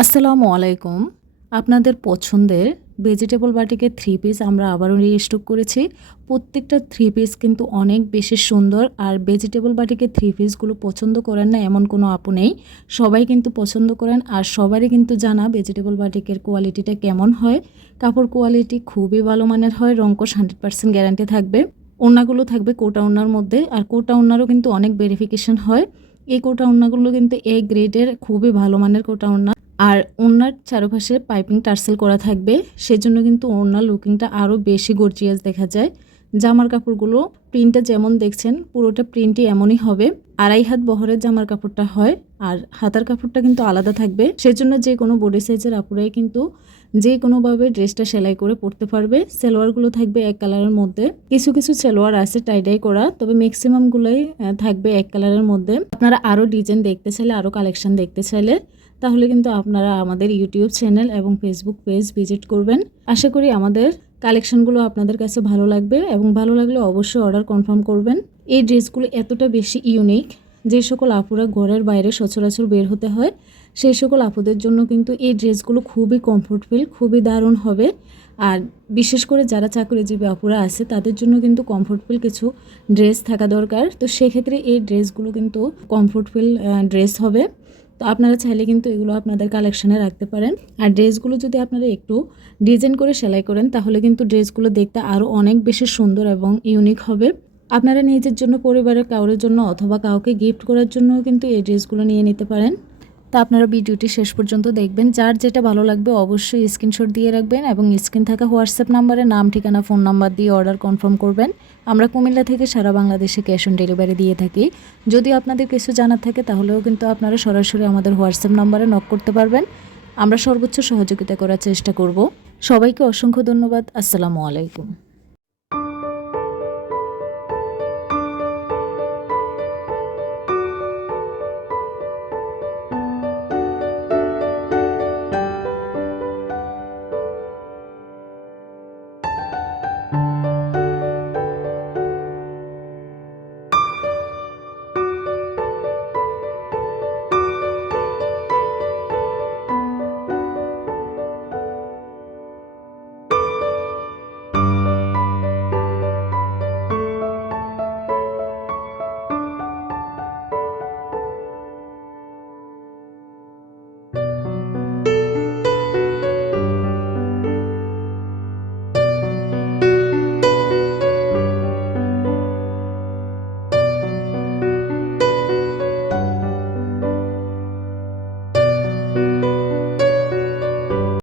আসসালামু আলাইকুম। আপনাদের পছন্দের ভেজিটেবল বাটিকের থ্রি পিস আমরা আবারও রিস্টক করেছি। প্রত্যেকটা থ্রি পিস কিন্তু অনেক বেশি সুন্দর আর ভেজিটেবল বাটিকের থ্রি পিসগুলো পছন্দ করেন না এমন কোনো আপু নেই। সবাই কিন্তু পছন্দ করেন আর সবারই কিন্তু জানা ভেজিটেবল বাটিকের কোয়ালিটিটা কেমন হয়। কাপড় কোয়ালিটি খুবই ভালো মানের হয় রঙ্কশ হান্ড্রেড পার্সেন্ট গ্যারান্টি থাকবে। ওড়নাগুলো থাকবে কোটা ওড়নার মধ্যে আর কোটা ওড়নারও কিন্তু অনেক ভেরিফিকেশন হয়। এই কোটা ওড়নাগুলো কিন্তু এ গ্রেডের খুবই ভালো মানের কোটা ওড়না। আর ওনার চারপাশে পাইপিং টার্সেল করা থাকবে, সেজন্য কিন্তু ওনার লুকিংটা আরও বেশি গর্জিয়াস দেখা যায়। জামার কাপড়গুলো প্রিন্টটা যেমন দেখছেন, পুরোটা প্রিন্টই এমনই হবে। আড়াই হাত বহরের জামার কাপড়টা হয় আর হাতার কাপড়টা কিন্তু আলাদা থাকবে। সেজন্য যে কোনো বডি সাইজের আপুরাই কিন্তু যে কোনোভাবে ড্রেসটা সেলাই করে পরতে পারবে। সালোয়ারগুলো থাকবে এক কালারের মধ্যে। কিছু কিছু সালোয়ার আছে টাইডাই করা, তবে ম্যাক্সিমামগুলোই থাকবে এক কালারের মধ্যে। আপনারা আরও ডিজাইন দেখতে চাইলে আরও কালেকশন দেখতে চাইলে, তাহলে কিন্তু আপনারা আমাদের ইউটিউব চ্যানেল এবং ফেসবুক পেজ ভিজিট করবেন। আশা করি আমাদের কালেকশনগুলো আপনাদের কাছে ভালো লাগবে এবং ভালো লাগলে অবশ্যই অর্ডার কনফার্ম করবেন। এই ড্রেসগুলো এতটা বেশি ইউনিক যে সকল আপুরা ঘরের বাইরে সচরাচর বের হতে হয়, সেই সকল আপুদের জন্য কিন্তু এই ড্রেসগুলো খুবই কমফোর্টেবল খুবই দারুণ হবে। আর বিশেষ করে যারা চাকরিজীবী আপুরা আছে, তাদের জন্য কিন্তু কমফোর্টেবল কিছু ড্রেস থাকা দরকার। তো সেক্ষেত্রে এই ড্রেসগুলো কিন্তু কমফোর্টেবল ড্রেস হবে। তো আপনারা চাইলে কিন্তু এগুলো আপনাদের কালেকশানে রাখতে পারেন। আর ড্রেসগুলো যদি আপনারা একটু ডিজাইন করে সেলাই করেন, তাহলে কিন্তু ড্রেসগুলো দেখতে আরও অনেক বেশি সুন্দর এবং ইউনিক হবে। আপনারা নিজের জন্য, পরিবারের কাউরের জন্য অথবা কাউকে গিফট করার জন্যও কিন্তু এই ড্রেসগুলো নিয়ে নিতে পারেন। তা আপনারা ভিডিওটি শেষ পর্যন্ত দেখবেন। যার যেটা ভালো লাগবে অবশ্যই স্ক্রিনশট দিয়ে রাখবেন এবং স্ক্রিন থাকা হোয়াটসঅ্যাপ নাম্বারে নাম, ঠিকানা ফোন নাম্বার দিয়ে অর্ডার কনফার্ম করবেন। আমরা কুমিল্লা থেকে সারা বাংলাদেশে ক্যাশ অন ডেলিভারি দিয়ে থাকি। যদি আপনাদের কিছু জানার থাকে তাহলেও কিন্তু আপনারা সরাসরি আমাদের হোয়াটসঅ্যাপ নাম্বারে নক করতে পারবেন। আমরা সর্বোচ্চ সহযোগিতা করার চেষ্টা করব। সবাইকে অসংখ্য ধন্যবাদ। আসসালামু আলাইকুম।